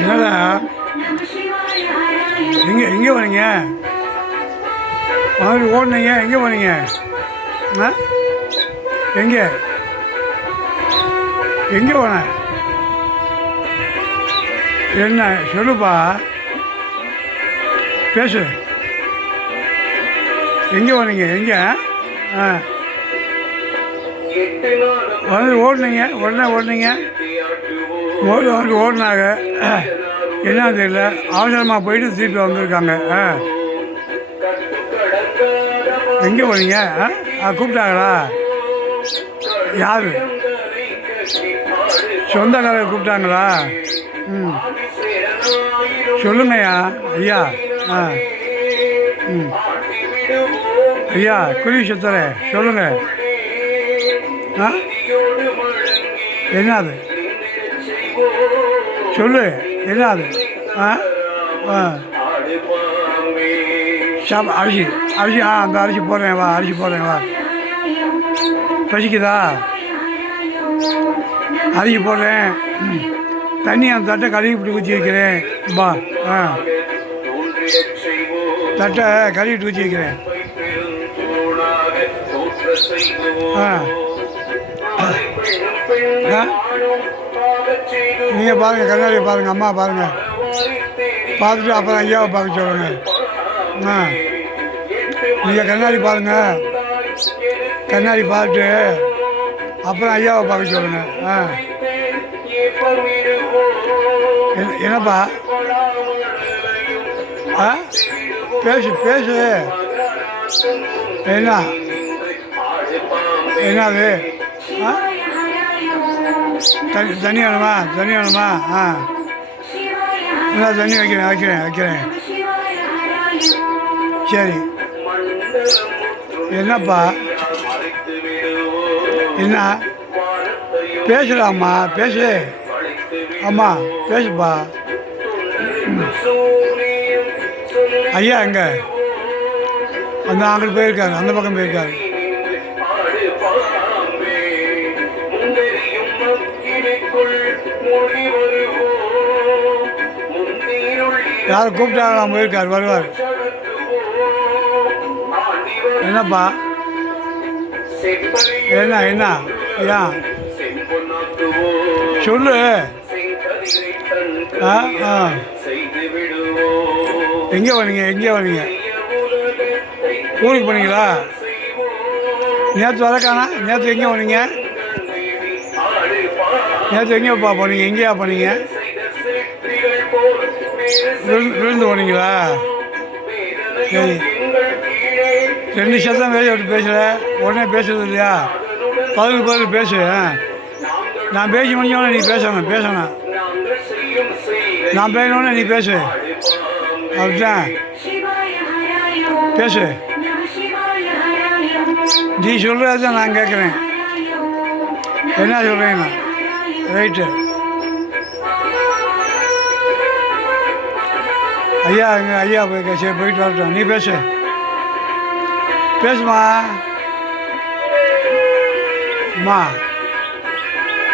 என்னடா எங்கே போனீங்க? மாதிரி ஓடுனீங்க, எங்கே போனீங்க? ஆ எங்கே எங்கே போன? என்ன சொல்லுப்பா, பேசு. எங்கே போனீங்க? எங்கே? ஆ வந்து ஓடுனீங்க, உடனே ஓடுனீங்க, வந்து ஓடினாங்க. என்ன தெரியல, அவசரமாக போயிட்டு திருப்பி வந்திருக்காங்க. எங்கே போனீங்க? கூப்பிட்டாங்களா? யார்? சொந்தக்காரர் கூப்பிட்டாங்களா? ம் சொல்லுங்கய்யா. ஐயா ஐயா குருவி சுத்தர சொல்லுங்கள். என்னது சொல்லு, என்னது? அரிசி அரிசி அந்த அரிசி போடுறேன் வா, அரிசி போடுறேன் வா. பசிக்குதா? அரிசி போடுறேன். தண்ணி அந்த தட்டை கழுவி விட்டு ஊற்றி வைக்கிறேன். பா தட்டை கழுவிட்டு ஊற்றி வைக்கிறேன். நீங்கள் பாருங்கள், கண்ணாடியை பாருங்கள், அம்மா பாருங்கள். பார்த்துட்டு அப்புறம் ஐயாவை பார்க்க சொல்லுங்கள். நீங்கள் கண்ணாடி பாருங்கள், கண்ணாடி பார்த்துட்டு அப்புறம் ஐயாவை பார்க்க சொல்லுங்கள். என்னப்பா? பேசு பேசு. என்ன என்னது? தண்ணி வேணுமா? தண்ணி வேணுமா? என்ன தண்ணி வைக்கிறேன் வைக்கிறேன் வைக்கிறேன். சரி. என்னப்பா? என்ன பேசுடாம்மா, பேசு. அம்மா பேசுப்பா. ஐயா எங்க? அந்த அங்கிட்டு போயிருக்காரு, அந்த பக்கம் போயிருக்காரு. யாரும் கூப்பிட்டாங்களா? போயிருக்காரு, வருவார். என்னப்பா? என்ன என்ன ஐயா சொல்லு. எங்கே போனீங்க? எங்கே போனீங்க? ஊருக்கு போனீங்களா? நேற்று வரக்கானா? நேற்று எங்கே போனீங்க? நேற்று எங்கேப்பா போனீங்க? எங்கேயா போனீங்க? விழுந்து போனீங்களா? சரி. 2 சத்தம் வேலை விட்டு பேசுகிற, உடனே பேசுறது இல்லையா? பதில் பேசு. நான் பேசி முடிஞ்சோடனே நீ பேசணும், பேசணும். நான் பேசணுன்னே நீ பேசு. அப்படிதான் பேசு. நீ சொல்கிறது தான் நான் கேட்குறேன். என்ன சொல்கிறீங்கண்ணா? ரைட்டு. ஐயா எங்கள் ஐயா சரி போயிட்டு வரட்டும். நீ பேசு, பேசுமா அம்மா.